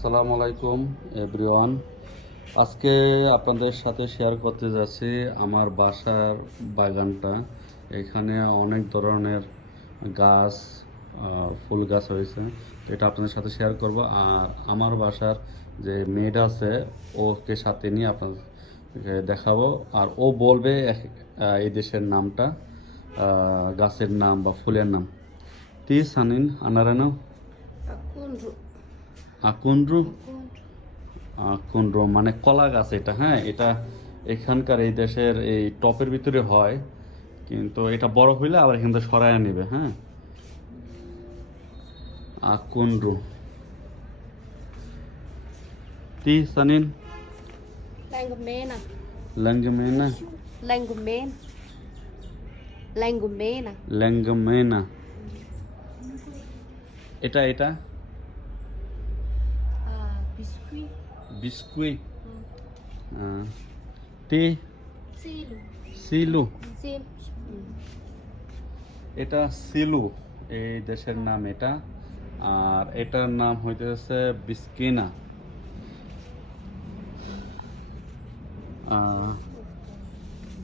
আসসালামু আলাইকুম এভরিওয়ান। আজকে আপনাদের সাথে শেয়ার করতে যাচ্ছি আমার বাসার বাগানটা। এখানে অনেক ধরনের গাছ, ফুল গাছ হয়েছে, তো এটা আপনাদের সাথে শেয়ার করব। আর আমার বাসার যে মেড আছে ওকে সাথে নিয়ে আপনাদেরকে দেখাবো। আর ও বলবে এই দেশের নামটা, গাছের নাম বা ফুলের নাম। তি সানিন আনারানো Akundru. আকুন্ড্রু। Akundru. কুন্ড্রু মানে কলা গাছ এটা। হ্যাঁ, এটা এখানকার এই দেশের এই টপের ভিতরে হয়, কিন্তু এটা বড় হইলে আবার এখান থেকে সরায় নেবে। হ্যাঁ, কুন্ড্রু তি সানিন Langomena. ল্যাঙ্গমেনা Langomena. Langomena. ল্যাঙ্গমেনা। এটা এটা Biscuit. বিস্কুই। তি Silu. সিলু। Sim. এটা সিলু এই দেশের নাম এটা। আর এটার নাম হইতেছে বিস্কিনা।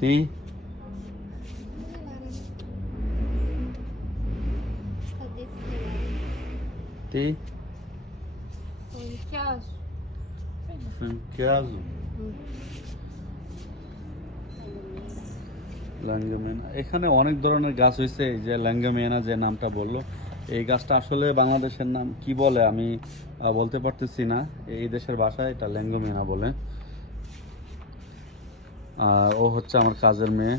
তি তি Caso. কেয়াজু ল্যাঙ্গমেনা। এখানে অনেক ধরনের গাছ হয়েছে। এই যে ল্যাঙ্গমেনা যে নামটা বললো, এই গাছটা আসলে বাংলাদেশের নাম কি বলে আমি বলতে পারতেছি না। এই দেশের ভাষায় এটা ল্যাঙ্গমেনা বলে। আর ও হচ্ছে আমার কাজের মেয়ে,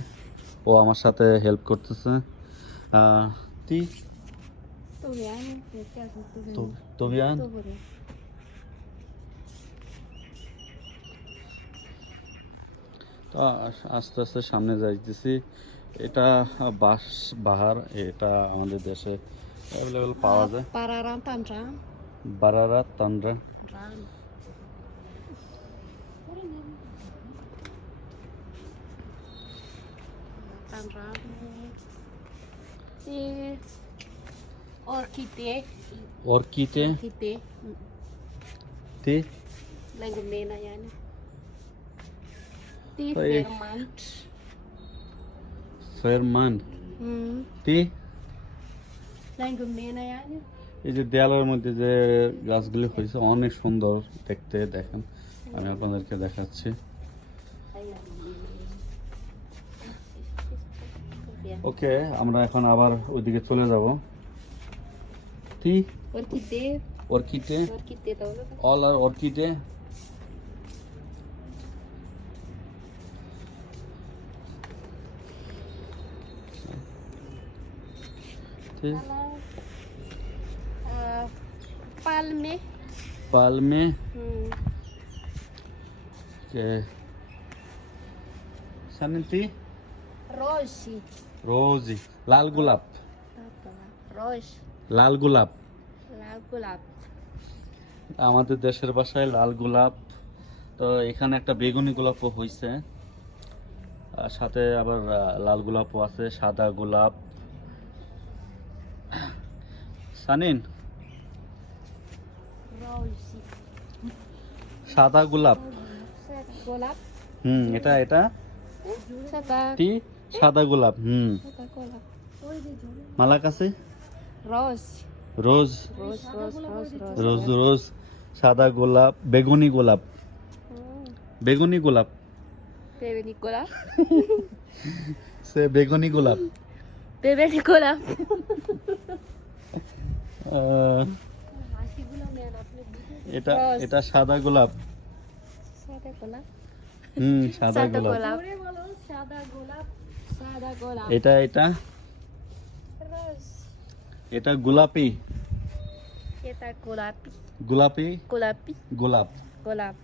ও আমার সাথে হেল্প করতেছে। তি Toviano. Caso. তবিয়ান। Toviano. তো আস্তে আস্তে সামনে যাইতেছি। এটা বাঁশ বাহার, এটা আমাদের দেশে অ্যাভেলেবেল পাওয়া যায়। Pararam Tanjam. Barara তান্ড্রা। Ram. Tanjam. Orchide. অর্কিতে Orchide. তে Langomena yani. Ti Oi. fermant. ফেরমান তে। Langomena yani. এই যে দেয়ালের মধ্যে যে গাছগুলি হয়েছে অনেক সুন্দর দেখতে, দেখেন আমি আপনাদেরকে দেখাচ্ছি। ওকে, আমরা এখন আবার ওইদিকে চলে যাব। তি Orchide. অর্কিডে, Orchide tahu lo. অল আর অর্কিডে। তি Palme. পালমে কে সানিতি Rose. রোজি লাল গোলাপ। Rose. লাল গোলাপ Lagu gulab. আমাদের দেশের ভাষায় লাল গোলাপ। তো এখানে একটা বেগুনি গোলাপও হয়েছে, আর সাথে আবার লাল গোলাপও আছে, সাদা গোলাপ। সানিন Rose. সাদা গোলাপ। Gulab. এটা এটা Sada. টি সাদা গোলাপ। Sada gulab. মালা কাছে Rose. রোজ। Rose. Rose. Rose. Rose. রোজ রোজ সাদা গোলাপ, বেগুনি গোলাপ। বেগুনি গোলাপ Bebe Nicola. সে বেগুনি গোলাপ। Bebe Nicola. আহ, এটা রোজ। এটা সাদা গোলাপ। Sada gulab. সাদা Sada গোলাপ। gulab. Sada gulab. Sada gulab. এটা এটা Rose. এটা গোলাপি। Kita gulapi. গোলাপি Gulapi. গোলাপ। Gulab.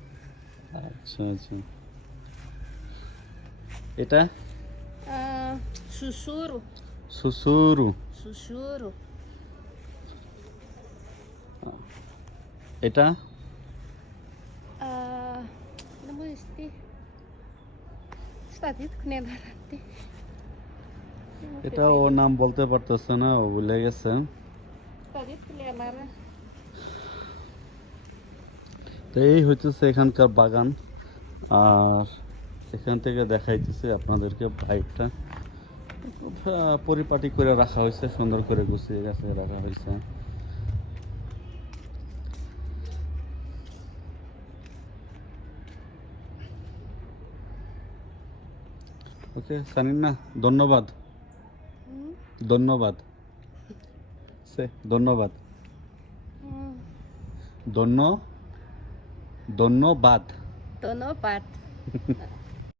আচ্ছা আচ্ছা। এটা Sussurro. সুসুরু। Sussurro. এটা Não vou este. Está dito que nem é barato. এটা ওর নাম বলতে পারতেছে না, ও ভুলে গেছে। Está dito que nem é barato. তো এই হইতেছে এখানকার বাগান। আর এখান থেকে দেখাইতেছে আপনাদেরকে বাইকটা পরিপাটি করে রাখা হয়েছে, সুন্দর করে গুছিয়ে গেছে রাখা হয়েছে। ওকে সানিনা, ধন্যবাদ। হুম, ধন্যবাদ সে ধন্যবাদ। হুম, ধন্য ধন্যবাদ। ধন্যবাদ।